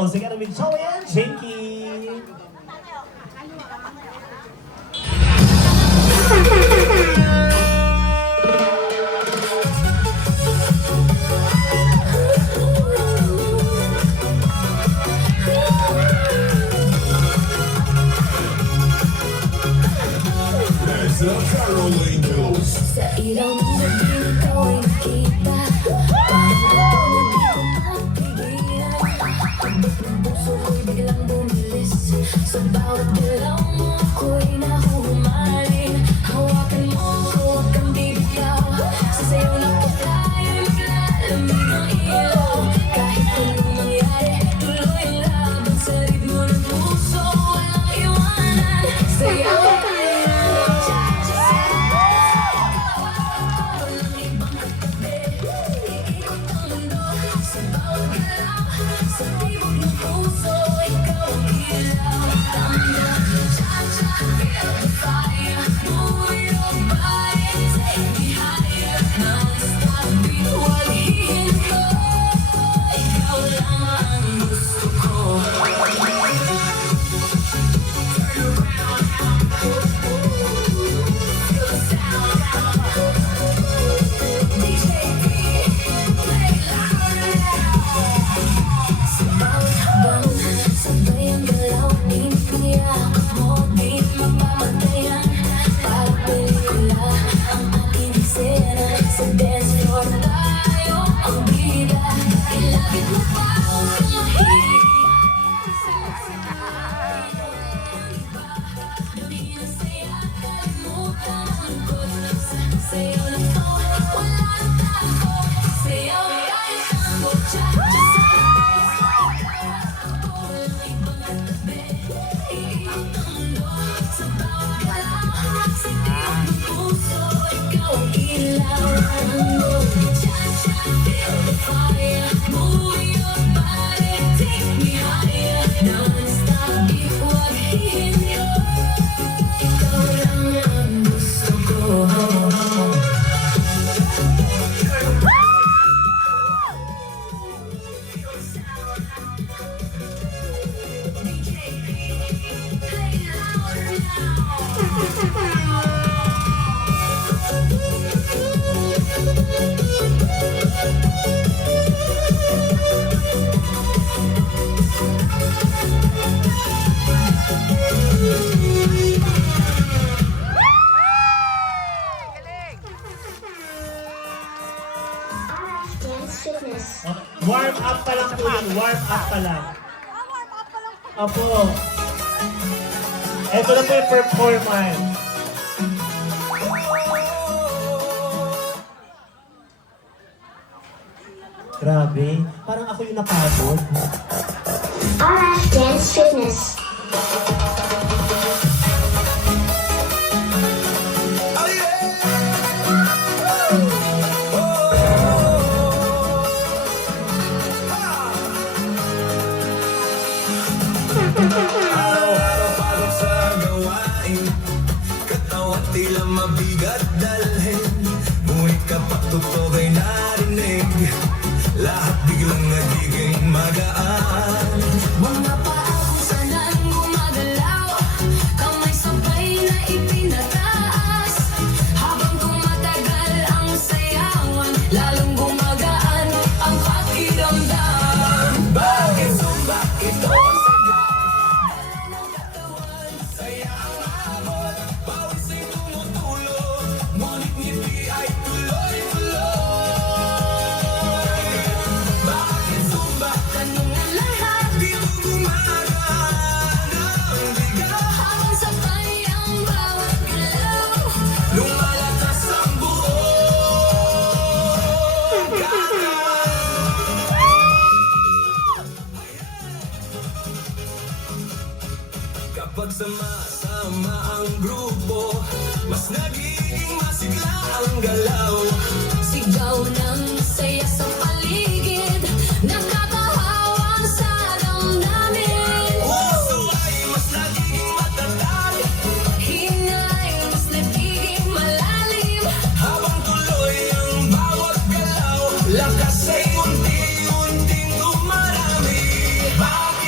Girls together with Joey and Jinky. There's the Carol Angels. Sa ilaw ng gabi ikaw ay nakita. Parang ako na di ko mapigilan. Abot ng puso ko'y biglang bumilis. Sa bawat galaw mo ako'y nahuhumaling. Hawakan mo ko, huwag kang bibitaw. Sa sayo na po tayo'y maglalamig ang ilaw. Kahit anong mangyari, tuloy ang laban sa ritmo ng puso. Walang iwanan, sayaw tayo. Sa tibok ng puso, ikaw ang ilaw. Tanda, cha-cha, feel the fire. Move your body, take me higher. Non-stop beat, huwag hihinto. Ikaw lang ang gusto ko. Feel the sound. DJ B, play louder now. Sa bawat habang, sabay ang galaw. Di mapayak mo, di mapapatayan. Parang pelikula ang aking eksena. Sa dance floor tayo ang bida. Ilapit mo pa ang kahit. Sayaw lang to, wala nang tako. Sayaw tayo tango, cha-cha sa walang ibang katabi. Iikot ang mundo sa bawat galaw. Sa tibok ng puso, ikaw ang ilaw. Cha-cha, feel the fire. Move your body, take me higher. Non-stop beat, huwag hihinto. Ikaw lang ang gusto ko. DJ B, play louder now. Dance Fitness. Warm up pa lang po yun. Warm up pa lang. Apo. Ito na po yung performance. Grabe. Parang ako yung napagod. Alright, Dance Fitness. Araw-araw pagod sa gawain. Katawan tila mabigat dalhin. Ngunit kapag tugtog ay narinig, lahat biglang nagiging magaan. Mga paa kung saan gumagalaw. Kamay sabay na ipinataas. Habang tumatagal ang sayawan, lalong gumagaan ang pakiramdam. Bakit zumba ito ang sagot? Dala ng katawan, Saya ang abot, bawat ay tumutulog. Ngunit ngiti ay tuloy-tuloy. Bakit zumba? tanong ng lahat. Di mo gumagana ang bigat. Habang sabay ang bawat galaw. Lumalakas ang buong katawan. Kapag sama-sama ang grupo, mas nagiging masigla ang galaw. Sigaw ng saya sa paligid. Nakakahawa sa damdamin. Puso ay mas nagiging matatag. Hinga ay mas nagiging malalim. Habang tuloy ang bawat galaw, lakas ay unti-unting dumarami. Bakit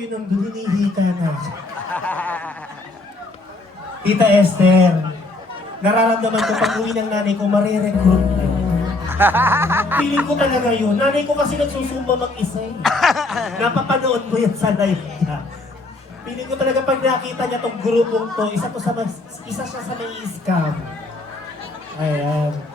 yun nandun, hinihita na. Tita Esther, nararamdaman ko pag uwi ng nanay ko, marirecruit na. Feeling ko talaga yun. Nanay ko kasi nagsusumba mag-isa eh. Napapanood mo yan sa live niya. Feeling ko talaga pag nakita niya tong grupong to, isa siya sa may scam. Ayan.